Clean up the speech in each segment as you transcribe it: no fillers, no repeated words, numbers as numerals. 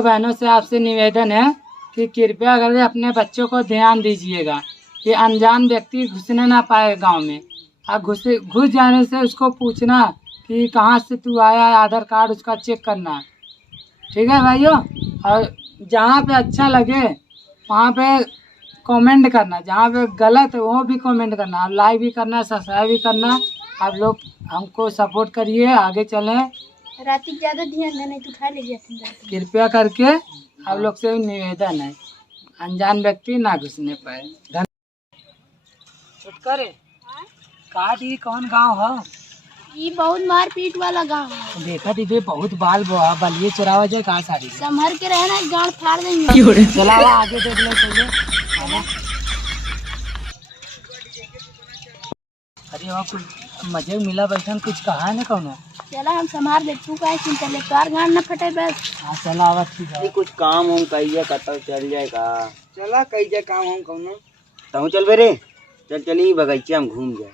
बहनों से आपसे निवेदन है कि कृपया करके अपने बच्चों को ध्यान दीजिएगा कि अनजान व्यक्ति घुसने ना पाए गांव में। आप घुस जाने से उसको पूछना कि कहाँ से तू आया है, आधार कार्ड उसका चेक करना। ठीक है भाइयों। और जहाँ पे अच्छा लगे वहाँ पे कमेंट करना, जहाँ पे गलत है वो भी कमेंट करना, लाइक भी करना, सब्सक्राइब भी करना। आप लोग हमको सपोर्ट करिए, आगे चलें। रात ज़्यादा ध्यान देना तो खा लीजिए। कृपया करके आप लोग से निवेदन है, अनजान व्यक्ति ना घुसने पाए। छुटकारे काट ये कौन गांव है? ये बहुत मारपीट वाला गांव है। देखा दीदी बहुत बाल बलिए चुरावा जाए कहाँ साड़ी संभर के रहना, गांड फाड़ देंगे। चलावा आगे देख ले पहले। अरे वहाँ कुछ मजे मिला बैठन, कुछ कहा है ना कौन? चला हम संभाल दे, तू काहे चिंता ले, कार गांड न फटे बस। हाँ चला आवा ठीक है। कुछ काम हम कहिए कतौ चल जाएगा। चला कही जाए काम हम कौन तहु चल बे रे, चल चली बगीचे हम घूम जाए।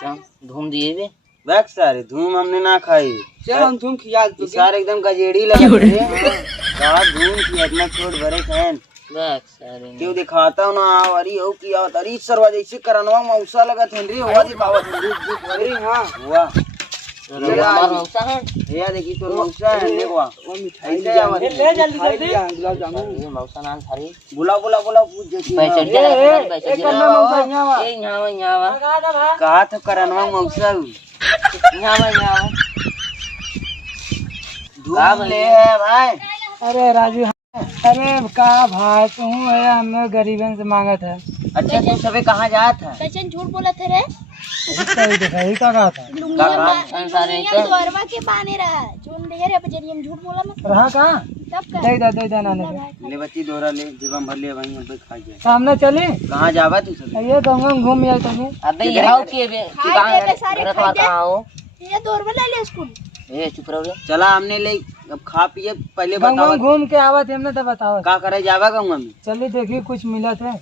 चल घूम दिए बे। बैठ सारे धूम हमने ना खाई। चल हम तुम खिया तो सारे एकदम गजेड़ी लगे कहा धूम की इतना छोट भरे खैन क्यों दिखाता हूँ ना अरे हो किया अरे सरवा जैसे करनवा मौसा लगा थे रे हुआ दिखावा अरे हां हुआ हमारा मौसा है भैया देखी तो मौसा है देखवा वो मिठाई ले आवा ले जल्दी जल्दी गुलाब जामुन मौसा नाम थारी बुला बुला बुला पूछ जे पैसा दे पैसा दे यहां कहा था करनवा मौसा यहां धूम ले है भाई। अरे राजू, अरे का भाई तू है, हमें गरीबन से मांगा था। अच्छा तुम सबे कहाँ जाया था? कैसे झूठ बोला थे रे? यही का कहा था लुंगिया द्वारवा के बाने रहा जोन दे रे बजरिया में झूठ बोला मत रहा कहाँ तब का दे दे नाने ले बच्ची दोरा ले जीवन भर ले वहीं पे खा जाए। सामने चली कहाँ जावा तू सब? ये गंगा में घूम आए तने। अबे यहाँ के तू कहाँ हो? ये द्वारवा ले ले स्कूल। ए चुप रहो रे। चला हमने ले अब खा पिए पहले गंगा बताओ में घूम के आवत हमने तो बताओ का करे जावा गंगा में। चलिए देखिए कुछ मिला थे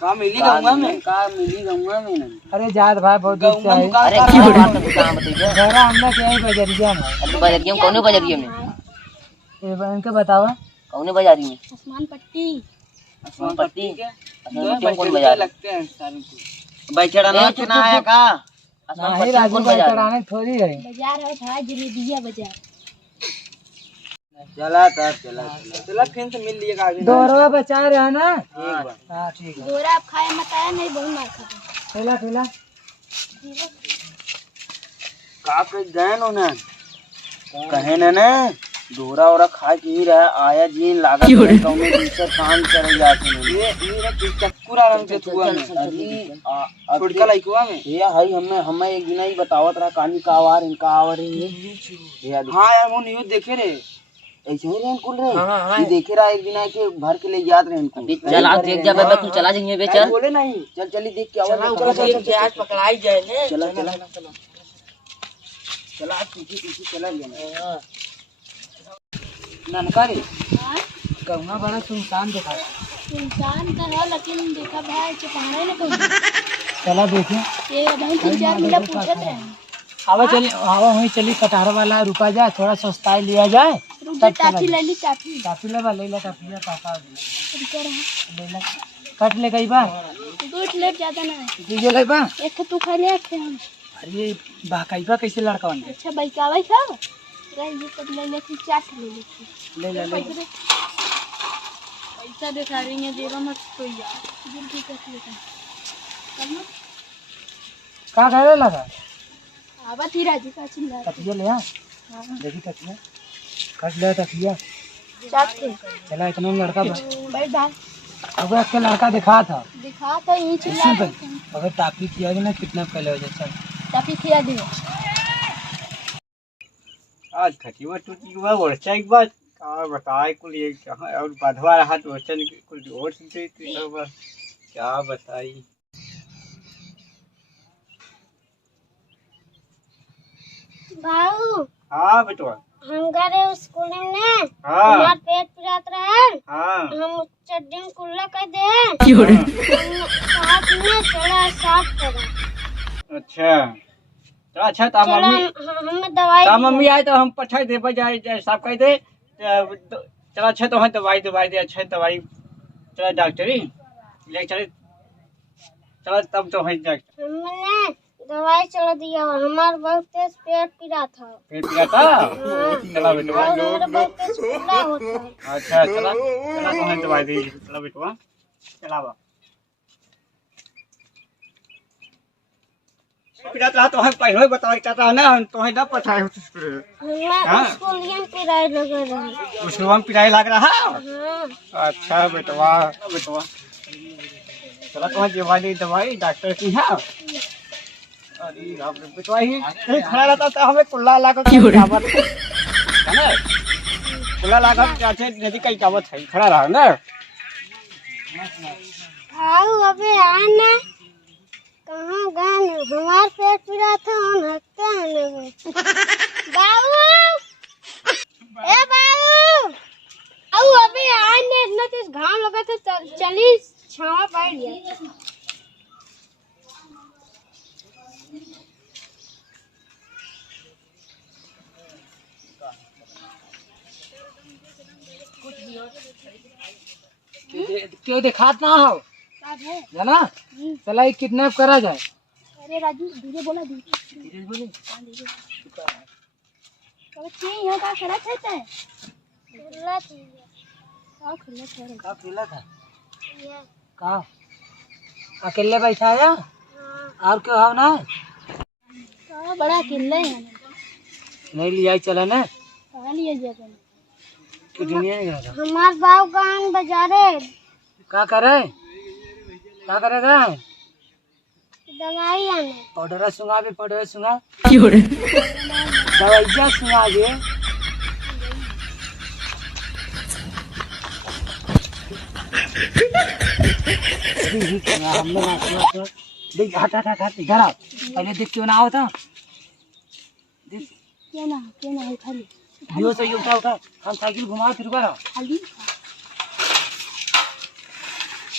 का मिली गंगा में? का मिली गंगा में ना? अरे जात भाई बहुत दूर से आए। अरे क्या बात है कहाँ बताइए? घर हमने क्या है बजरिया में। अरे बजरिया में कौन बजरिया में? ये इनके बताओ कौन बाजारी में? आसमान पट्टी। आसमान पट्टी कौन बाजार लगते हैं सारे बैठड़ा ना चुना है का? आसमान पट्टी राजू कौन भाई बाजार? चढ़ाने थोड़ी है बाजार है था जलेबिया बाजार। चला तब चला फिर से मिल लिएगा आगे। दोरवा बचा रहे ना। हाँ ठीक है। दोरा आप खाए मत आया नहीं बहुत मार खाते। ठेला ठेला का कर गए नो ना कहे ना दोरा ओरा खा के ही रहा आया जी लागत गांव में दूसरा काम चल जाते हैं ये ना चक्कुरा रंग से हुआ है छोड़का लाइकवा में ये हई हमें एक दिन ही बतावत रहा कहानी का आवार इनका आवार ये हां यार वो न्यूज़ देखे रे ऐसे ही रेन कुल रे ये देखे रहा एक दिन के भर के ले जात रहे इनको। चल आप देख जा बे तू चला जाइए बे चल बोले नहीं चल चली देख के आओ चल आज पकड़ाई जाए ले चला चला पीछे चला लेना ननकारी हां गंगा बड़ा सुनसान दिखा इंसान का है लेकिन देखा भाई चपहाड़े ना कोई। चला देखिए ये भाई 3-4 मिनट पूछत रहे आवा चली आवा वहीं चली कटार वाला रुका जाए थोड़ा सस्ता लिया जाए रुक टाफी ले ली टाफी ले ला टाफी काका रुक रहा ले ला कट ले गई बा दूध ले ज्यादा ना है दीजिए ले बा एक तो खा ले एक हम। अरे बाकाइबा कैसे लड़का बन अच्छा बैकावा खा रे ये सब ले ले की चाट ले ले ले ले पैसा दिखा रही है देवा मत कोई यार जल्दी कर लेता चल का करे लगा आवा थी राजी का चिल्ला तकिया ले हां देखी तकिया कट ले तकिया चाट के चला इतना लड़का बैठ जा अब एक लड़का दिखा था यही चिल्ला अगर टापी किया ना कितना पहले हो जाए टाफी खिया दे आज खटीवा टूटी हुआ वर्षा एक बात का बताए कुल ये और बधवा रहा तो वर्षा कुल और से क्या बताई। बाबू हाँ बेटवा हम गए स्कूल में हाँ हमार पेट पिरात रहे हाँ हम चड्डी में कुल्ला कर दे हाथ में थोड़ा साफ करा। अच्छा तो अच्छा ता मम्मी हम दवाई ता मम्मी आए तो हम पठाई दे बजाय साफ कर दे चला अच्छा तो है दवाई दवाई दे अच्छा दवाई चला डॉक्टरी ले चले चला तब तो है डॉक्टर हमने दवाई चला दिया और हमारा बहुत तेज पेट पीड़ा था। पेट पीड़ा था हाँ। चला बेटवा और मेरा बहुत तेज खुला होता है। अच्छा चला चला तो है दवाई दे चला बेटवा चला बा पीड़ा था तो है पहले बताओ क्या ना तो है ना पता है हमें स्कूलियन पीड़ा लग रहा उसको हम पिराई लग रहा है। अच्छा बेटवा बेटवा चला तो दवाई दवाई डॉक्टर की है अरे बाप रे बेटवा ही कहीं खड़ा रहता तो हमें कुल्ला लगा कावत है ना कुल्ला लगा चाचे नदी कई कावत है खड़ा रहा ना आओ अबे आने कहाँ गए हमार पेट पीड़ा था हम हकते हैं लोग बाबू ए बाबू आओ अबे आने इतना तेज घाम लगा था चली छावा पड़ गया। क्यों दिखात ना हो जाना चला ये किडनैप करा जाए। अरे राजू धीरे बोला धीरे बोले कब यहाँ का खड़ा था खुला था खुला था का पीला था ये का अकेले बैठा है और क्यों हो ना का बड़ा किले है नहीं लिया चला ना कहाँ लिया जाता तो दुनिया नहीं गया हमार बाबू गान बजारे का करे क्या करेगा दवाई आने पाउडर सुंगा भी पाउडर सुंगा दवाइया सुंगा दे देख हटा हटा हटा इधर आओ पहले देख क्यों ना आओ था देख क्यों ना खाली दियो से ये उठा उठा हम साइकिल घुमा फिर कर आओ खाली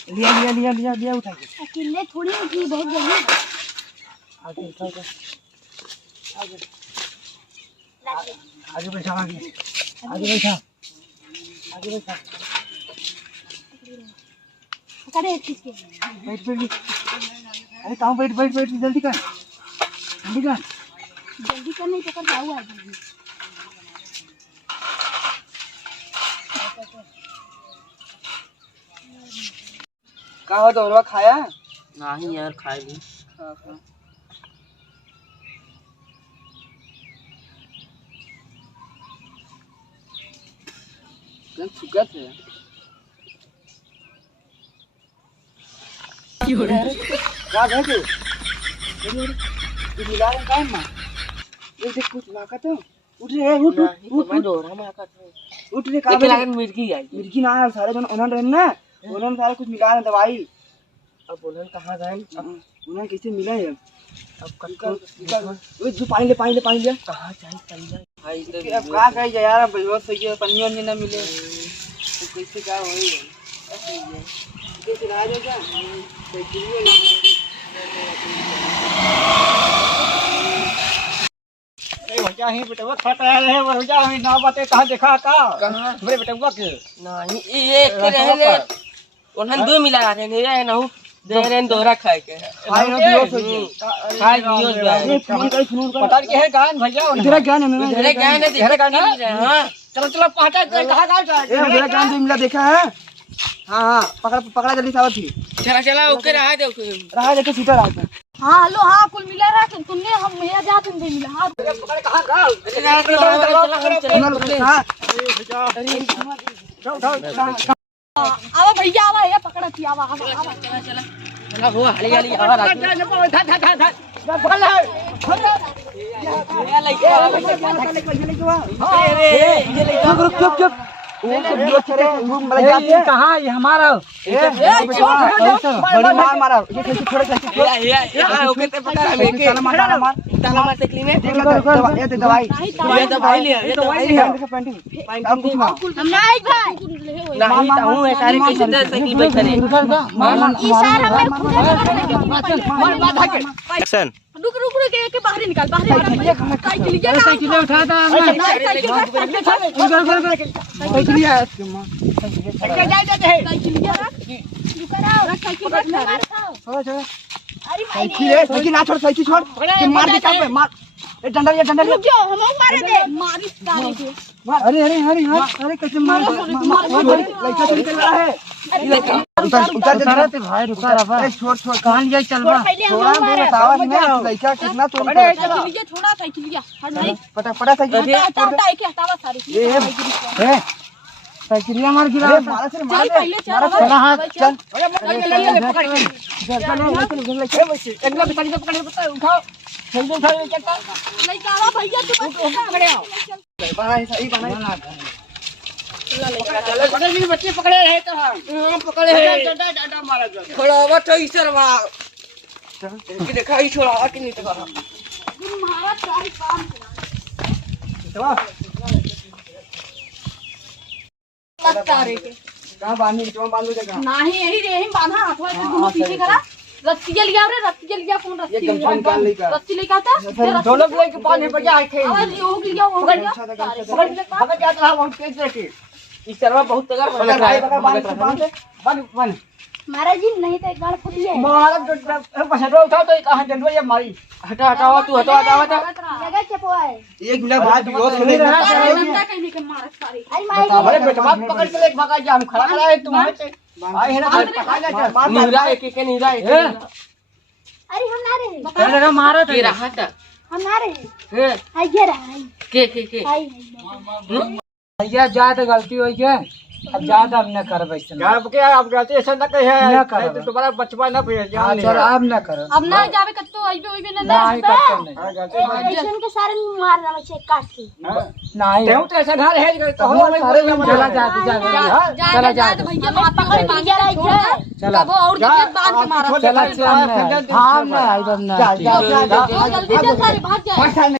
लिया लिया लिया लिया लिया उठा के अकेले थोड़ी होगी बहुत जल्दी आगे उठा के आगे बैठा आगे आगे बैठा आगे बैठा करे किसके बैठ बैठ अरे कहाँ बैठ बैठ बैठ जल्दी कर जल्दी कर नहीं तो कर जाऊ आज का हो दोनों खाया नहीं यार खाए भी खा खा सुगत है क्या है तू मिला रहा है ना देख कुछ लाका तो उठ रे उठ उठ मैं डोरा में आका था उठ रे का मिर्गी आई मिर्गी ना है सारे जन उन्होंने रहना ना उन्होंने सारे कुछ मिला रहे दवाई अब उन्होंने कहाँ गए उन्होंने कैसे मिला है अब निकल जो पानी ले कहाँ चाहिए चल जाए भाई अब का कहे यार बहुत सही है पनियों में ना मिले तो कैसे क्या होएगा सही है कैसे रहा जाएगा साइकिल ना भैया ही बेटवा खट रहे हैं भैया ही ना बातें कहाँ देखा का कहाँ मेरे बेटवा के नहीं ये रहने उन्हें दो मिला रहे ने ये ना दे रहे दोहरा खाए के खाए ना दियो सही खाए दियो ये फोन कर पता नहीं है गान भैया तेरा ज्ञान है ना तेरे गए ने तेरे गए ने हां चलो चलो पहुंचा कहाँ गान ये मेरा ज्ञान जो मिला देखा है हाँ पकड़ा जल्दी सावत थी चला चला ओके रहा दे रहा देखो सीधा रहा हाँ हेलो हाँ कुल मिला रहा तुमने हम मेरा जा तुम भी मिला हाँ पकड़ कहाँ गाओ आवा भैया आवा ये पकड़ा थी आवा आवा आवा चला वो हली हली हवा रख पकड़ ले ये लेके रुक चुप चुप कहाँ ये हमारा बड़ी मार मारा ये कैसे छोड़े कैसे ये ओके ते पता है के मार मार ताला मार तकली में देख लो ये दवाई ये दवाई लिया ये दवाई है पेंटिंग अब कुछ ना हम नहीं भाई नहीं तो हूं सारे कैसे दे साइकिल पे खड़े ई सर हमें खुद एक्शन रुक रुक रुक के बाहर निकाल साइकिल उठा था साइकिल ना छोड़, साइकिल छोड़, ये मार दे पे मार, ये डंडा रुक जाओ, हम मारे दे। मारी सारे के अरे अरे अरे अरे कैसे मार लड़का तो निकल रहा है, उतर उतर भाई रुका रहा छोड़ छोड़, कहाँ लिया चल रहा छोड़ा मैं बतावा ना लड़का कितना तोड़ साइकिल हट नहीं पटा साइकिल हटा के हटावा सारे है साइकिलिया मार गिरा मारा से चल मार पहले चल चला हाथ चल पकड़ के अगला बिचारी को पकड़ के उठाओ, जल्दी उठाओ ये चक्का नहीं कावा भैया तू बस पकड़े आओ बना है, सही बना है। चलो पकड़ के बच्चे पकड़े रहे तो हां पकड़े हैं डाटा मारा जो थोड़ा मत इधर वा कि देखा ही छोड़ा कि नहीं तो मारा सारे काम सारे के कहां बांधी तो बांध देगा नहीं यही बांधा हाथवा से दोनों पीछे करा रस्सी के लिया रे रस्सी के लिया कौन रस्सी गमछा निकाल लेगा। रस्सी लेके आता दोनों को लेके पानी पर जाए थे आवाज वो लिया वो लिया पकड़ ले भाग जाता है बहुत तेज लेके इस तरह बहुत तगड़ा पकड़ भाई पकड़ बांध महाराज जी नहीं तो एक गाड़ फुटी है। महाराज जो पछड़ो उठाओ तो कहां डंडो ये मारी हटा हटाओ तू हटाओ जगह चपवा है। एक मिनट बाद वो खेल रहा है। डंडा कहीं के मार सारे अरे मारेगी अरे बेटा पकड़ के लेके भागा जा, हम खड़ा खड़ा है तुम्हारे भाई है ना पकड़ ले मार नीरा एक एक नीरा एक अरे हम ना रहे लगा मारा था तेरा हट हम ना रहे हाय घेरा हाय के हाय भैया जाए गलती हुई है अब ज्यादा अब न कर वैसे घर के आप कहते ऐसा ना कहे ना करो। नहीं तो तुम्हारा बचपन ना फिर जान चल अब न करो अब ना जावे कत्तो आइबे ओइबे ना नहीं करते नहीं ऐसन के सारे मार रहा बच्चे काट के। नहीं केहू तो ऐसा घर है तो हम सारे चला जा चला जा भैया माता पकड़ बांध के चला वो और दिक्कत बांध के मारा चला चल हाँ ना आई बम ना जा जल्दी से सारे भाग जाए।